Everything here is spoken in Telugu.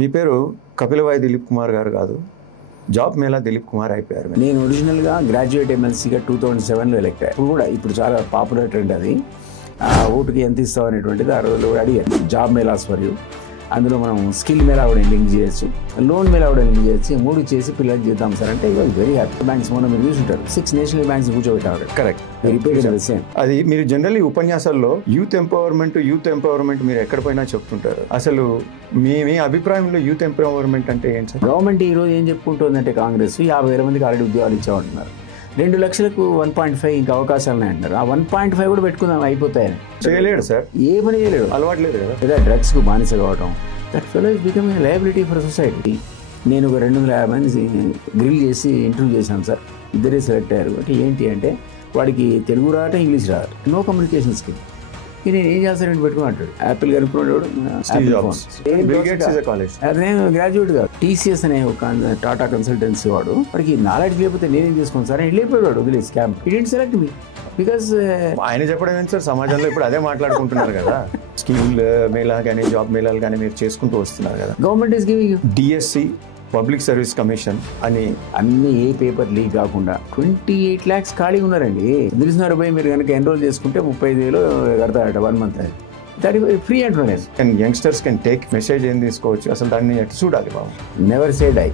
మీ పేరు కపిలవాయి దిలీప్ కుమార్ గారు కాదు, జాబ్ మేళా దిలీప్ కుమార్ అయిపోయారు. నేను ఒరిజినల్గా గ్రాడ్యుయేట్ ఎమ్మెల్సీగా 2007లో ఎలెక్ట్ అయ్యాను. ఇప్పుడు కూడా ఇప్పుడు చాలా పాపులర్ ట్రెండ్ అది. ఓటుకి ఎంత ఇస్తావు అనేటువంటిది ఆ రోజుల్లో అడిగాను. జాబ్ మేళాస్ ఫర్ యూ, అందులో మనం స్కిల్ మేళా కూడా లింక్ చేయొచ్చు, లోన్ మేళా కూడా లింక్ చేయొచ్చు. 3 చేసి పిల్లలు చేద్దాం సార్ అంటే ఇవాళ వెరీ హ్యాపీ. బ్యాంక్స్ మనం మీరు చూసుంటారు, 6 నేషనల్ బ్యాంక్స్ కూర్చోబెట్టారు. కరెక్ట్. సేమ్ అది మీరు జనరల్లీ ఉపన్యాసాల్లో యూత్ ఎంపవర్మెంట్ మీరు ఎక్కడ పోయినా చెప్తుంటారు. అసలు మీ అభిప్రాయంలో యూత్ ఎంపవర్మెంట్ అంటే ఏంటి సార్? గవర్నమెంట్ ఈ రోజు ఏం చెప్పుకుంటుందంటే కాంగ్రెస్ 50,000 మందికి ఆల్రెడీ ఉద్యోగాలు ఇచ్చామంటున్నారు. 2 లక్షలకు 1.5 ఇంకా అవకాశాలు అంటారు. ఆ 1.5 కూడా పెట్టుకుందాం అయిపోతాయని చేయలేడు సార్, ఏ పని చేయలేడు, అలవాట్లేదు కదా. లేదా డ్రగ్స్కు బానిస కావడం. That fellow is becoming liability for society. నేను ఒక 250 మంది గ్రిల్ చేసి ఇంటర్వ్యూ చేశాను సార్, ఇద్దరే సెలెక్ట్ అయ్యారు. అంటే ఏంటి అంటే వాడికి తెలుగు రాట, ఇంగ్లీష్ రాదు, నో కమ్యూనికేషన్ స్కిల్. నేను ఏం చేస్తానంటే పెట్టుకుని అంటాడు. యాపిల్ కనుక్కున్నాడు, నేను గ్రాడ్యుయేట్ కాదు, టీసీఎస్ అనే ఒక టాటా కన్సల్టెన్సీ వాడికి నాలెడ్జ్ లేకపోతే నేనేం చేసుకోను సార్, వెళ్ళిపోయాడు వదిలేసి క్యాంప్. ఈ డెంట్ సెలెక్ట్ మీ బికాస్ ఆయన చెప్పడం ఏంటి సార్, సమాజంలో ఇప్పుడు అదే మాట్లాడుకుంటున్నారు కదా. స్కిల్ మేళా కానీ జాబ్ మేళాలు కానీ మీరు చేసుకుంటూ వస్తున్నారు కదా. Government is giving DSC public service commission అని అన్ని ఏ పేపర్ లీక్ కాకుండా 28 lakhs ఖాళీ ఉన్నారండి. తెలిసినారు పోయి మీరు కనుక ఎన్రోల్ చేసుకుంటే 35,000 కడతారట 1 month. దాని ఫ్రీ అంటున్నారు. యంగ్స్టర్స్ కెన్ టేక్ మెసేజ్ ఏం తీసుకోవచ్చు, అసలు దాన్ని ఎట్లా చూడాలి బాబు? Never said I.